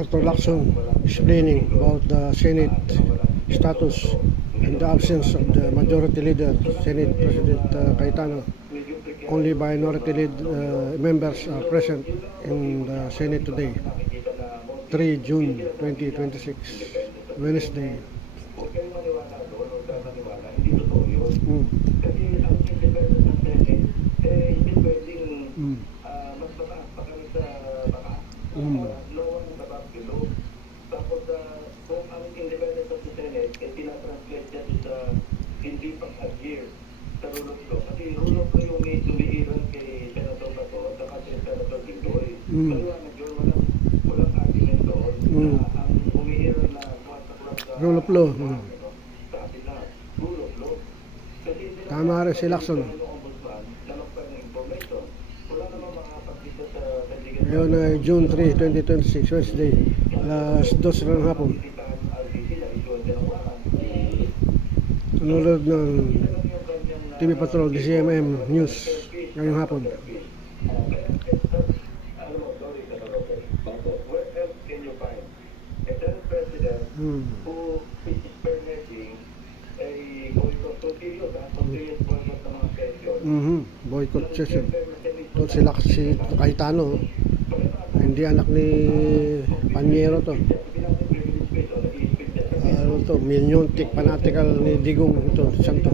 Dr. Lacson explaining about the Senate status and the absence of the majority leader, Senate President Cayetano. Only minority members are present in the Senate today, 3 June 2026, Wednesday. Tapos kung ang independence of the Senate ay tinatranslate niya sa hindi pag-adhere sa rule of law. Kasi rule of law yung may tumigiran kay Senator Bato at saka si Senator Bindoy. Paliwanag yun, walang argument doon. Ang umiiran na rule of law. Sabi na, rule of law. Kasi Tama rin si Lacson. Ngayon ay June 3, 2026, Wednesday, alas 2 ng hapon. Nanonood ng TV Patrol, DCMM News ngayong hapon. Boycott session. Ito si Cayetano, hindi anak ni Panyero to. Ano to, Milyontik fanatical ni Digong ito, Santo.